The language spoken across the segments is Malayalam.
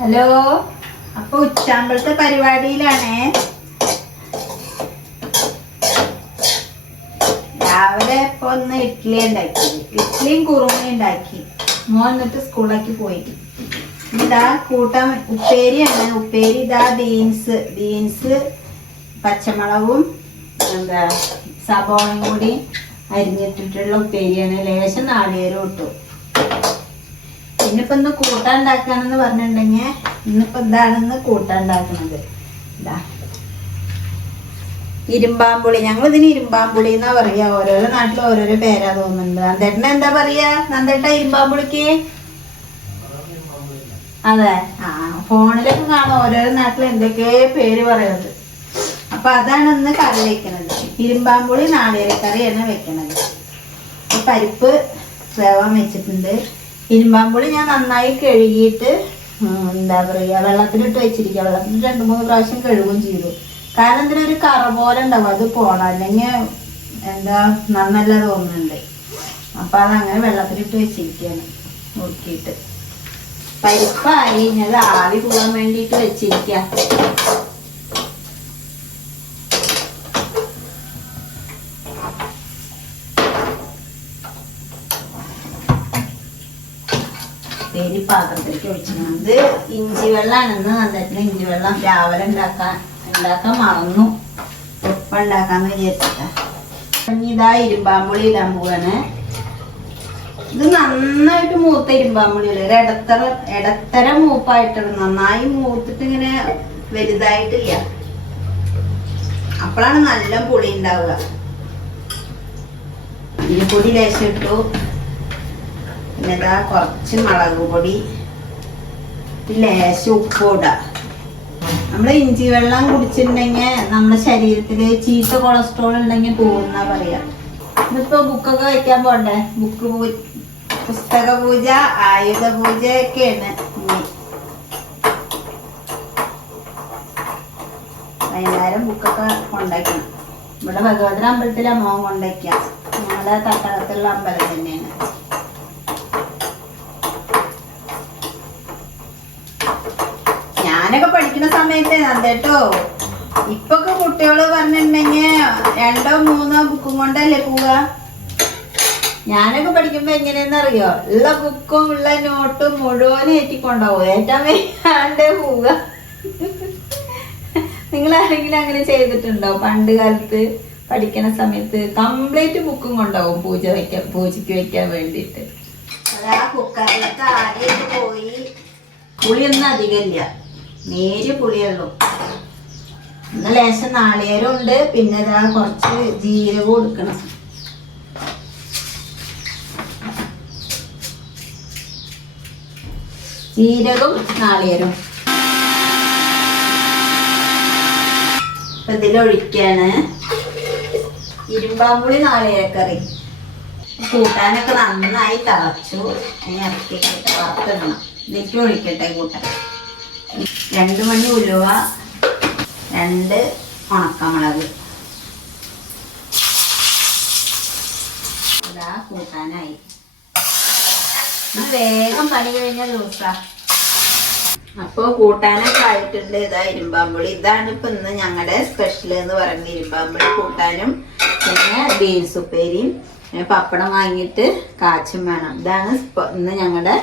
ഹലോ. അപ്പൊ ഉച്ചാമ്പളത്തെ പരിപാടിയിലാണേ. രാവിലെ ഇപ്പൊ ഒന്ന് ഇഡ്ഡലി ഉണ്ടാക്കി. ഇഡ്ഡലിയും കുറുമയും ഉണ്ടാക്കി. മോൻ എന്നിട്ട് സ്കൂളിലേക്ക് പോയി. ഇതാ കൂട്ടാൻ ഉപ്പേരിയാണ്. ഉപ്പേരി ഇതാ ബീൻസ് ബീൻസ് പച്ചമുളകും എന്താ സബോളയും കൂടി അരിഞ്ഞിട്ടിട്ടുള്ള ഉപ്പേരിയാണ്. ലേശം നാളികേരം ഇട്ടു. ഇന്നിപ്പോ ഇന്ന് കൂട്ടാൻ ഉണ്ടാക്കാണെന്ന് പറഞ്ഞിട്ടുണ്ടെങ്കിൽ ഇന്നിപ്പോ എന്താണെന്ന് കൂട്ടാൻ ഉണ്ടാക്കുന്നത് ഇരുമ്പാമ്പുളി. ഞങ്ങൾ ഇതിന് ഇരുമ്പാമ്പുളി എന്നാ പറയാ. ഓരോരോ നാട്ടിൽ ഓരോരോ പേരാ തോന്നുന്നുണ്ട്. നന്ദേട്ടന എന്താ പറയാ? നന്ദേട്ട ഇരുമ്പാമ്പുളിക്ക്? അതെ. ആ ഫോണിലൊക്കെ കാണാം ഓരോരോ നാട്ടിൽ എന്തൊക്കെ പേര് പറയുന്നത്. അപ്പൊ അതാണ് ഇന്ന് കറി വെക്കണത്. ഇരുമ്പാമ്പുളി നാളികേരക്കറിയാണ് വെക്കണത്. ഈ പരിപ്പ് വേവാൻ വെച്ചിട്ടുണ്ട്. ഇരുമ്പാമ്പുളി ഞാൻ നന്നായി കഴുകിയിട്ട് എന്താ പറയുക വെള്ളത്തിലിട്ട് വെച്ചിരിക്കുക വെള്ളത്തിൽ രണ്ട് മൂന്ന് പ്രാവശ്യം കഴുകും ചെയ്തു. കാരണം ഇതിനൊരു കറ പോലെ ഉണ്ടാവും. അത് പോണം. അല്ലെങ്കിൽ എന്താ നന്നല്ല തോന്നുന്നുണ്ട്. അപ്പൊ അതങ്ങനെ വെള്ളത്തിലിട്ട് വെച്ചിരിക്കുകയാണ് നോക്കിയിട്ട് പരിപ്പായി. ഞാൻ ആവി പോകാൻ വേണ്ടിയിട്ട് വെച്ചിരിക്കുക പേര് പാത്രത്തിലേക്ക് ഒഴിച്ചിരുന്നത് ഇഞ്ചി വെള്ളമാണെന്ന് നന്നായിട്ട് ഇഞ്ചി വെള്ളം രാവിലെ ഉണ്ടാക്കാൻ ഉണ്ടാക്കാൻ മറന്നു. ഉപ്പ ഉണ്ടാക്കാന്ന് വിചാരിച്ചിട്ടാ ഇതാ ഇരുമ്പാമ്പുളി ഇടാൻ പോവാണ്. ഇത് നന്നായിട്ട് മൂത്ത ഇരുമ്പാമ്പുളി അല്ലേ ഒരു ഇടത്തര ഇടത്തര മൂപ്പായിട്ടാണ് നന്നായി മൂത്തിട്ട് ഇങ്ങനെ വലുതായിട്ടില്ല. അപ്പോഴാണ് നല്ല പുളി ഉണ്ടാവുക. ഇരിപ്പൊടി ലേശം ഇട്ടു. ഇതാ കുറച്ച് മുളക് പൊടി ലേശം ഉപ്പൂട നമ്മൾ ഇഞ്ചി വെള്ളം കുടിച്ചിട്ടുണ്ടെങ്കിൽ നമ്മുടെ ശരീരത്തിൽ ചീത്ത കൊളസ്ട്രോൾ ഉണ്ടെങ്കിൽ പോകുന്ന പറയാ. ഇതിപ്പോ ബുക്കൊക്കെ വെക്കാൻ പോണ്ടേ? ബുക്ക് പുസ്തക പൂജ ആയുധ പൂജ ഒക്കെയാണ് വൈകുന്നേരം ബുക്കൊക്കെ കൊണ്ടുവയ്ക്കണം ഇവിടെ ഭഗവതി അമ്പലത്തിലെ മോൻ കൊണ്ടുവയ്ക്കാം ഞങ്ങളുടെ തട്ടകത്തുള്ള അമ്പലം തന്നെയാണ്. ഞാനൊക്കെ പഠിക്കുന്ന സമയത്ത് കേട്ടോ ഇപ്പൊക്കെ കുട്ടികൾ പറഞ്ഞിട്ടുണ്ടെങ്കിൽ രണ്ടോ മൂന്നോ ബുക്കും കൊണ്ടല്ലേ പോവുക? ഞാനൊക്കെ പഠിക്കുമ്പോ എങ്ങനെയെന്ന് അറിയോ ഉള്ള ബുക്കും ഉള്ള നോട്ടും മുഴുവനും ഏറ്റിക്കൊണ്ടാവും. ഏറ്റവും വേണ്ട പോവുക. നിങ്ങൾ ആരെങ്കിലും അങ്ങനെ ചെയ്തിട്ടുണ്ടോ? പണ്ട് കാലത്ത് പഠിക്കണ സമയത്ത് കംപ്ലീറ്റ് ബുക്കും കൊണ്ടാവും പൂജ വയ്ക്കാൻ പൂജയ്ക്ക് വെക്കാൻ വേണ്ടിട്ട് അതാ കുക്കറിലൊക്കെ ആദ്യം പോയി. പുളിയൊന്നും അധികമില്ല നേരിയ പുളിയുള്ളൂ. ഇന്ന് ലേശം നാളികേരം ഉണ്ട്. പിന്നെ ഇതാ കുറച്ച് ജീരകം കൊടുക്കണം. ജീരകം നാളികേരം. ഇതിലൊഴിക്കാണ് ഇരുമ്പാമ്പുളി നാളികേരക്കറി കൂട്ടാനൊക്കെ നന്നായി തിളച്ചു. ഇനി ഇറക്കി വറുത്തിടണം ഇതിലേക്ക് ഒഴിക്കട്ടെ കൂട്ടാൻ. രണ്ട് മണി ഉലുവ രണ്ട് ഉണക്കമുളക്. ഇതാ കൂട്ടാനായി. വേഗം പണി കഴിഞ്ഞ ദിവസം. അപ്പൊ കൂട്ടാനൊക്കെ ആയിട്ടുണ്ട്. ഇതാ ഇരുമ്പാമ്പുളി. ഇതാണ് ഇപ്പൊ ഇന്ന് ഞങ്ങളുടെ സ്പെഷ്യൽ എന്ന് പറയുന്നത് ഇരുമ്പാമ്പുളി കൂട്ടാനും പിന്നെ ബീൻസ് ഉപ്പേരിയും പപ്പടം വാങ്ങിയിട്ട് കാച്ചും വേണം. ഇതാണ് ഇന്ന് ഞങ്ങളുടെ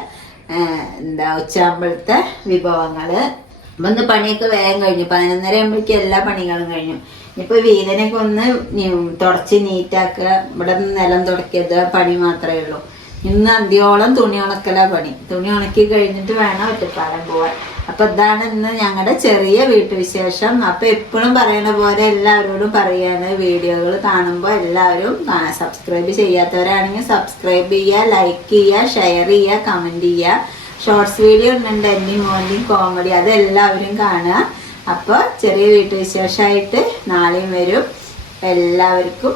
എന്താ ഉച്ചയാകുമ്പോഴത്തെ വിഭവങ്ങൾ അപ്പം ഇന്ന് പണിയൊക്കെ വേഗം കഴിഞ്ഞു. പതിനൊന്നര ആകുമ്പോഴേക്കും എല്ലാ പണികളും കഴിഞ്ഞു. ഇപ്പോൾ വീതനൊക്കെ ഒന്ന് തുടച്ച് നീറ്റാക്കുക ഇവിടെ നിന്ന് നിലം തുടക്കിയത് പണി മാത്രമേ ഉള്ളൂ. ഇന്ന് അന്ത്യോളം തുണി ഉണക്കലാ പണി. തുണി ഉണക്കി കഴിഞ്ഞിട്ട് വേണം ഒറ്റപ്പാലം പോവാൻ. അപ്പൊ ഇതാണ് ഇന്ന് ഞങ്ങളുടെ ചെറിയ വീട്ടുവിശേഷം. അപ്പൊ എപ്പോഴും പറയണ പോലെ എല്ലാവരോടും പറയാണ് വീഡിയോകൾ കാണുമ്പോൾ എല്ലാവരും സബ്സ്ക്രൈബ് ചെയ്യാത്തവരാണെങ്കിൽ സബ്സ്ക്രൈബ് ചെയ്യുക ലൈക്ക് ചെയ്യുക ഷെയർ ചെയ്യുക കമന്റ് ചെയ്യുക ഷോർട്സ് വീഡിയോ ഉണ്ട് എന്നി മോന്റെയും കോമഡി അതെല്ലാവരും കാണുക. അപ്പോൾ ചെറിയ വീട്ടുവിശേഷമായിട്ട് നാളെയും വരും. എല്ലാവർക്കും